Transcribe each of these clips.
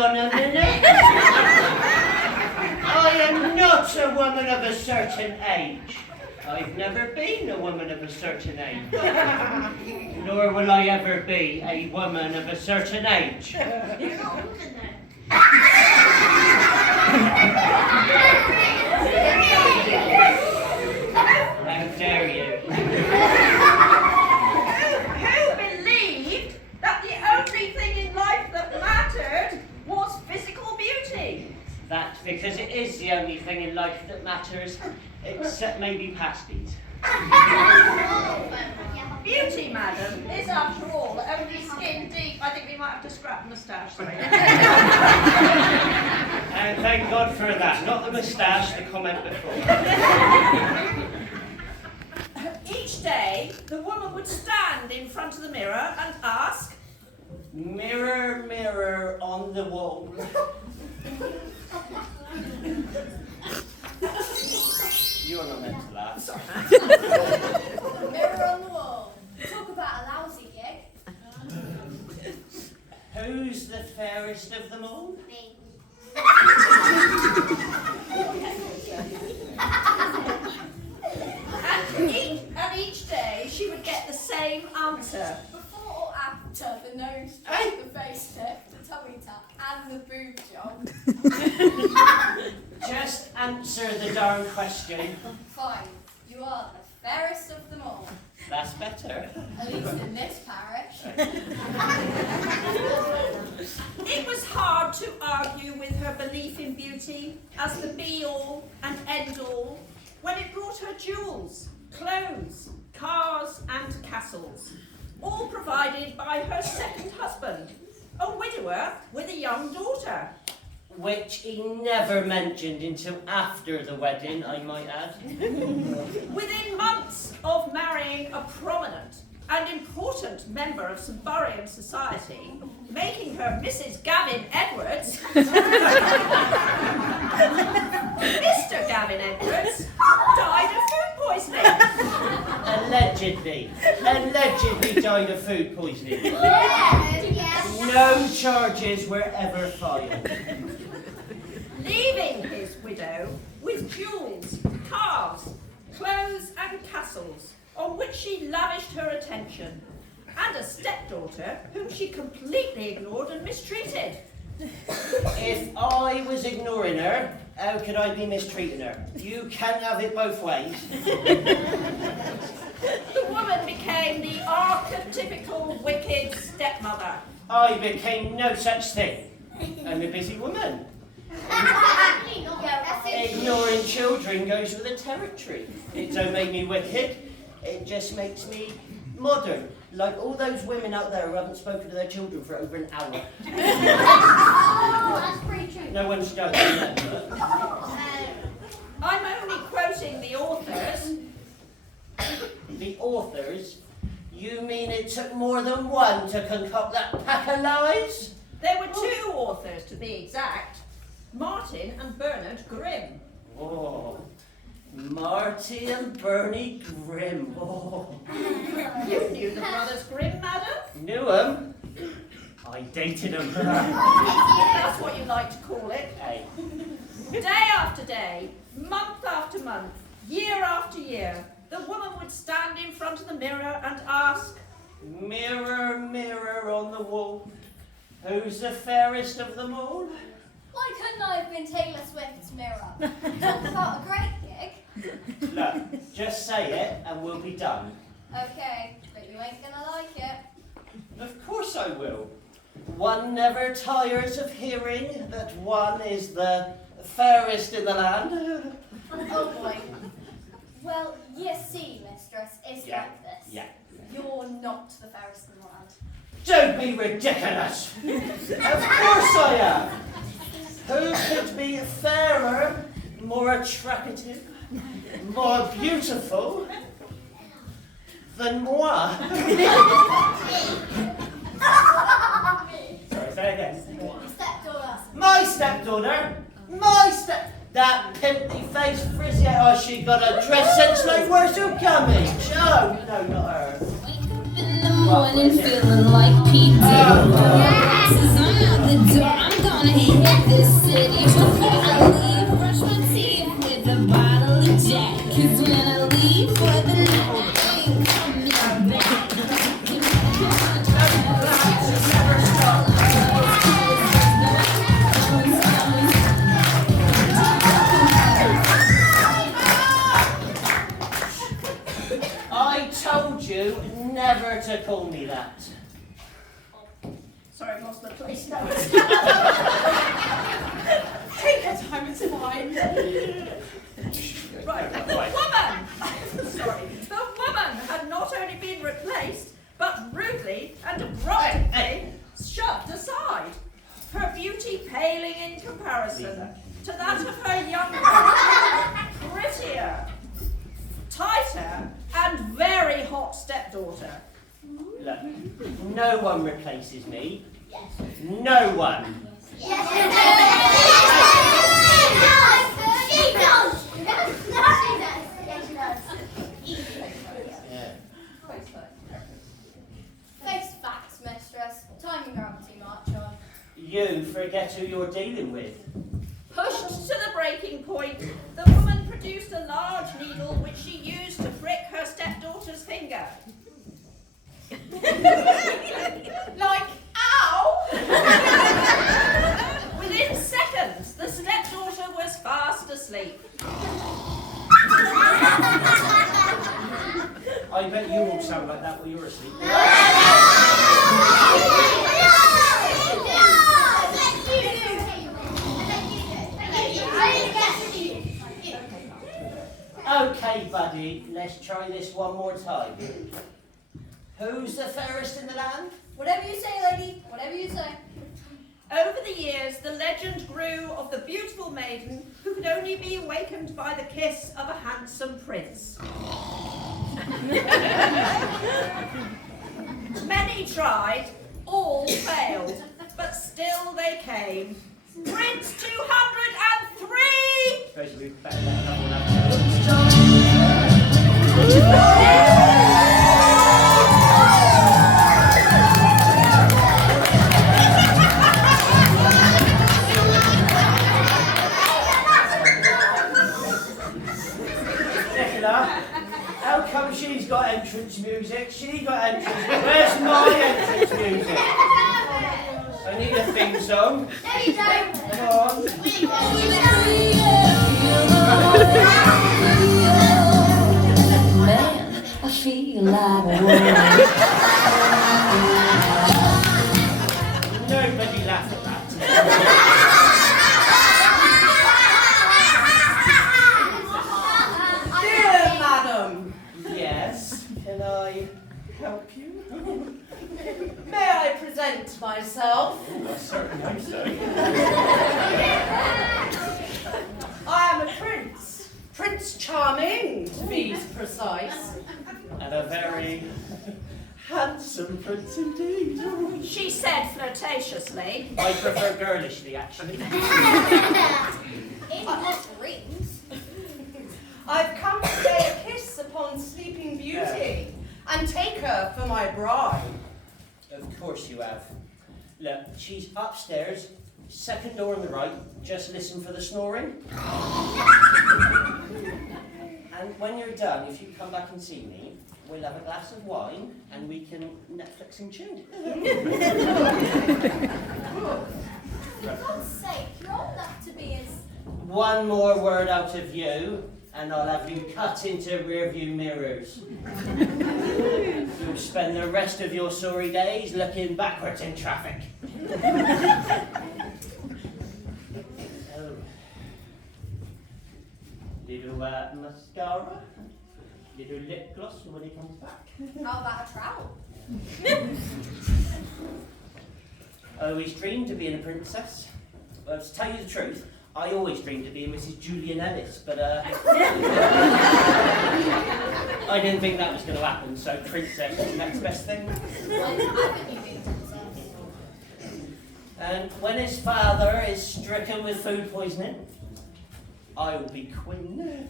on a minute. I am not a woman of a certain age. I've never been a woman of a certain age. Nor will I ever be a woman of a certain age. You're not a woman then. How dare you? Who believed that the only thing in life that mattered was physical beauty? That's because it is the only thing in life that matters, except maybe pasties. Beauty, madam, is after all only skin deep. I think we might have to scrap the moustache. Sorry. And thank God for that. Not the moustache, the comment before. Each day, the woman would stand in front of the mirror and ask, Mirror, mirror on the wall. You're not meant to laugh. sorry. Mirror on the wall. Talk about a lousy gig. Who's the fairest of them all? Me. And each day, she would get the same answer. Before or after the nose Hey. job, the face lift, the tummy tuck, and the boob job? Just answer the darn question. Fine. You are the fairest of them all. That's better. At least in this parish. It was hard to argue with her belief in beauty as the be-all and end-all when it brought her jewels, clothes, cars and castles, all provided by her second husband, a widower with a young daughter. Which he never mentioned until after the wedding, I might add. Within months of marrying a prominent and important member of St. Buryan society, making her Mrs. Gavin Edwards, Mr. Gavin Edwards died of food poisoning. Allegedly died of food poisoning. Yes. No charges were ever filed. Leaving his widow with jewels, cars, clothes and castles on which she lavished her attention, and a stepdaughter whom she completely ignored and mistreated. If I was ignoring her, how could I be mistreating her? You can't have it both ways. The woman became the archetypical wicked stepmother. I became no such thing. I'm a busy woman. Ignoring children goes with the territory. It don't make me wicked, it just makes me modern. Like all those women out there who haven't spoken to their children for over an hour. That's pretty true. No one's judging them, but I'm only quoting the authors. the authors, you mean it took more than one to concoct that pack of lies? There were two authors, to be exact, Martin and Bernard Grimm. Oh, Marty and Bernie Grimm. Oh, You knew the brothers Grimm, madam? knew 'em. I dated 'em. That's what you like to call it. Hey, Day after day, month after month, year after year, the woman would stand in front of the mirror and ask, mirror, mirror on the wall, who's the fairest of them all? Why couldn't I have been Taylor Swift's mirror? Talk about a great gig. Look, just say it and we'll be done. Okay, but you ain't gonna like it. Of course I will. One never tires of hearing that one is the fairest in the land. Oh boy. Well, you see, mistress, it's Yeah, like this. yeah. You're not the fairest in the land. Don't be ridiculous! Of course I am! Who could be fairer, more attractive, more beautiful than moi? Sorry, say again. Your stepdaughter. My stepdaughter? My step... That pimply-faced frizzy... Oh, she got a dress sense like where's her gummage? Oh, no, not her. Wake up in the morning feeling like P. Diddy. Oh, Says I'm out the door, I'm gonna gonna hit this city before I leave. Brush my teeth with a bottle of Jack. 'Cause when I leave for the night, I ain't coming back. I told you never to call me that. Sorry, I've lost my place now. Take your time, it's fine. Right, the woman had not only been replaced, but rudely and abruptly shoved aside, her beauty paling in comparison to that of her younger, prettier, tighter, and very hot stepdaughter. Look, no one replaces me. No one. Face facts, mistress. Time and gravity march on. You forget who you're dealing with. Pushed to the breaking point, the woman produced a large needle which she used to prick her stepdaughter's finger. Like, ow! Within seconds, the stepdaughter was fast asleep. I bet you all sound like that while you're asleep. Okay, buddy, let's try this one more time. Who's the fairest in the land? Whatever you say, lady. Whatever you say. Over the years, the legend grew of the beautiful maiden who could only be awakened by the kiss of a handsome prince. Many tried, all failed, but still they came. Prince 203! Suppose we better let another one Nicola, how come she's got entrance music? She got entrance music. Where's my entrance music? I need a theme song. No, you don't. Come on. Man, I feel like a woman. Nobody laugh at that. Dear madam, Yes. Can I help you? may I present myself? I certainly hope so. I am a prince. Prince Charming, to be precise. And a very handsome prince indeed. She said flirtatiously. I prefer girlishly, actually. In what rings? I've come to lay a kiss upon Sleeping Beauty and take her for my bride. Of course you have. Look, she's upstairs, second door on the right. Just listen for the snoring. And when you're done, if you come back and see me, we'll have a glass of wine and we can Netflix and chill. For God's sake, you're old enough to be his. One more word out of you, and I'll have you cut into rearview mirrors. You'll spend the rest of your sorry days looking backwards in traffic. Oh. Little mascara, little lip gloss when he comes back. How about a trowel? I always dreamed of being a princess. Well, to tell you the truth, I always dreamed of being Mrs. Julian Ellis, but I didn't think that was going to happen, so princess is the next best thing. I haven't you been princess? And when his father is stricken with food poisoning, I will be Queen.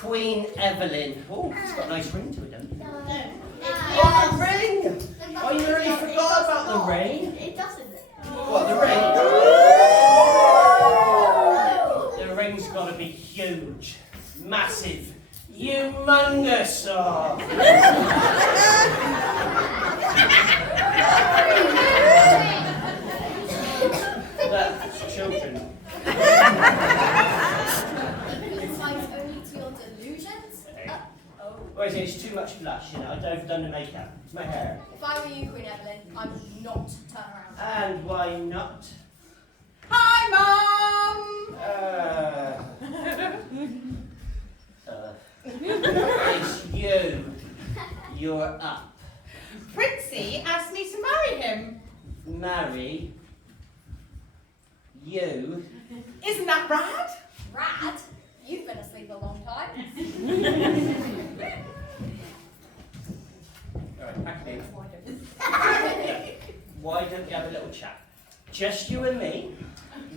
Queen Evelyn. Oh, it's got a nice ring to it, doesn't it? Oh, the ring! I nearly forgot about the ring. It doesn't. What, the ring? It's children. Insight only to your delusions? Or is it? It's too much blush, you know. I've overdone the makeup. It's my hair. If I were you, Queen Evelyn, I would not turn around. And why not? Hi, Mum! It's you. You're up. Princey asked me to marry him. Marry you. Isn't that rad? Rad? You've been asleep a long time. Alright, pack it in. Why don't we have a little chat? Just you and me.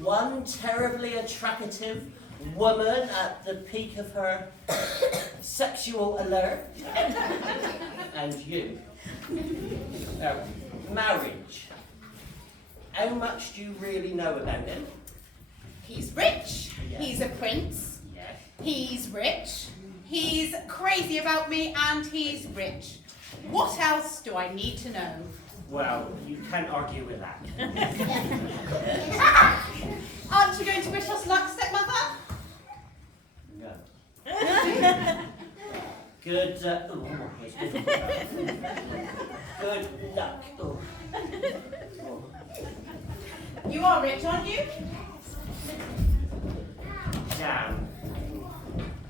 One terribly attractive woman at the peak of her sexual allure. And you. Now, marriage. How much do you really know about him? He's rich. Yeah. He's a prince. Yes. He's rich. He's crazy about me and he's rich. What else do I need to know? Well, you can't argue with that. Aren't you going to wish us luck, stepmother? No. Good, it's difficult. Good luck. Oh. You are rich, aren't you? Damn.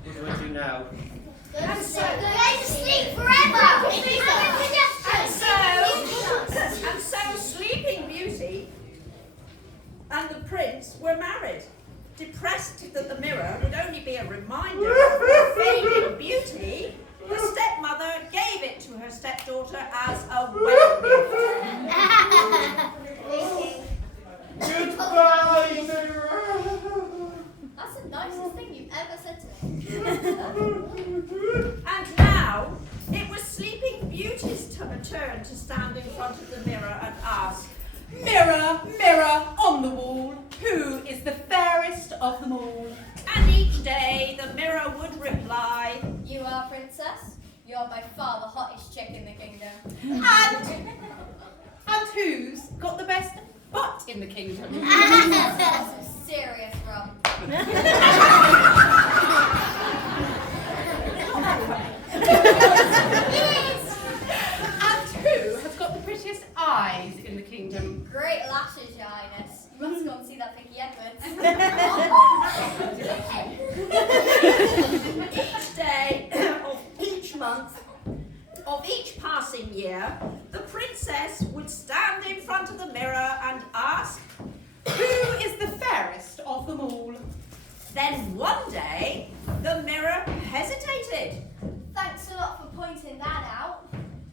What do I do now? And so, going to sleep forever! And so Sleeping Beauty and the prince were married. Depressed that the mirror would only be a reminder of her fading beauty, the stepmother gave it to her stepdaughter as a wedding gift. Goodbye, mirror. That's the nicest thing you've ever said to me. And now it was Sleeping Beauty's turn to stand in front of the mirror and ask, Mirror, mirror on the wall, who is the fairest of them all? and each day the mirror would reply, You are, princess. You are by far the hottest chick in the kingdom. And who's got the best butt in the kingdom? That's some serious rum. And who has got the prettiest eyes in the kingdom? Great lashes, your highness. You must go and see that Vicky Edwards. each day of each month of each passing year, the princess would stand in front of the mirror and ask, Who is the fairest of them all? then one day the mirror hesitated. Thanks a lot for pointing that out,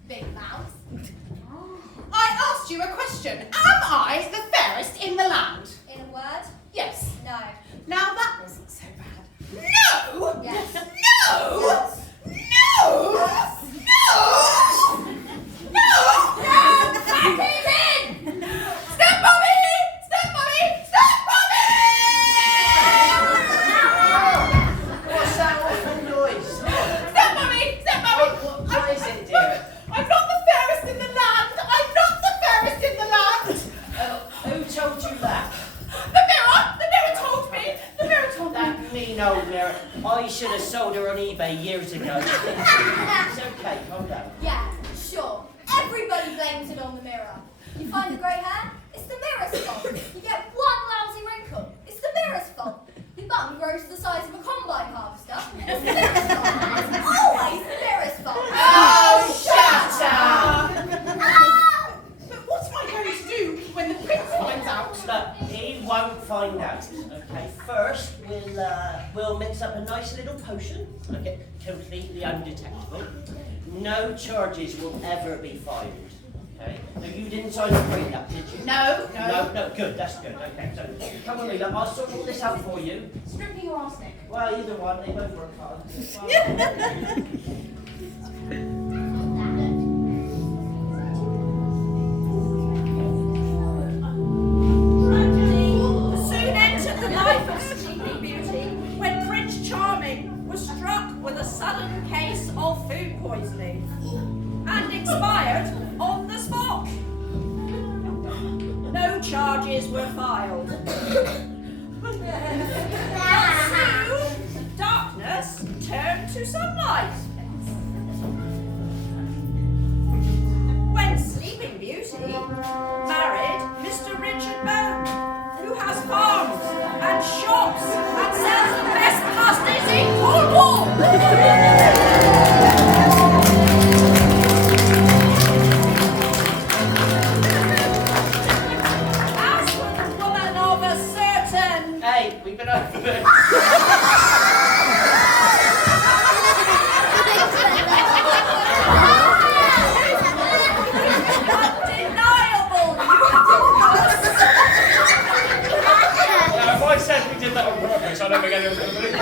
big mouth. I asked you a question. Am I the fairest in the land? In a word, Yes. no. Now that wasn't so bad. No! Yes. No! Yes. No! No! No! Back it in! Step mommy! Step mommy! Step mommy! What's that awful noise? Step mommy! Step mommy! What is it, dear? I'm not the fairest in the land! I'm not the fairest in the land! Who told you that? The mirror! The mirror told me! The mirror told me! That mean old mirror. I should have sold her on eBay years ago. It's okay, calm down. Yeah, sure. Everybody blames it on the mirror. You find the grey hair? It's the mirror's fault. You get one lousy wrinkle. It's the mirror's fault. Your bum grows to the size of a combine harvester. It's the mirror's fault. It's always the mirror's fault. Oh, shut up! Ah! But what am I going to do when the prince finds out? Look, he won't find out. Okay, first we'll mix up a nice little potion. Okay, completely undetectable. No charges will ever be filed. Okay. Now you didn't sign the prenup, did you? No, No, good. That's good. Okay, so come with me. Look, I'll sort all this out for you. Stripping or arsenic? Well, either one. They both work hard. Tragedy soon entered the life of Sleeping Beauty when Prince Charming was struck with a sudden case of food poisoning and expired on the spot. No charges were filed. and shops and sells the best pasties in Cornwall. As for the woman of a certain... Hey, we've been over it. undeniable youthfulness. Now, if I said we did that on purpose, I don't think anyone's going to believe me.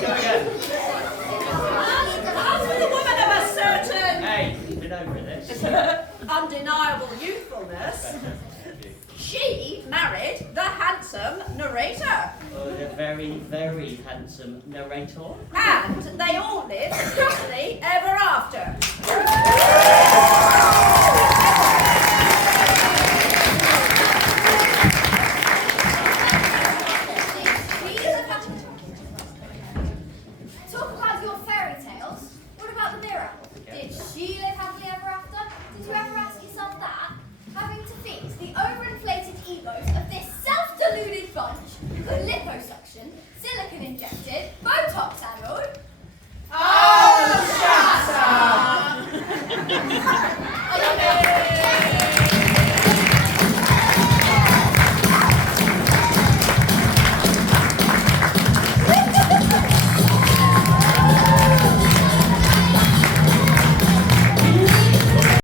Go again. As for the woman of a certain Hey, we've been over this. undeniable youthfulness, she married the handsome narrator. Oh, the very, very handsome narrator. And they all lived happily ever after. Talk about your fairy tales. What about the mirror? Did she live happily ever after? Did you ever ask yourself that? Having to fix the overinflated egos of this self-deluded bunch with liposuction, silicone injected, Botox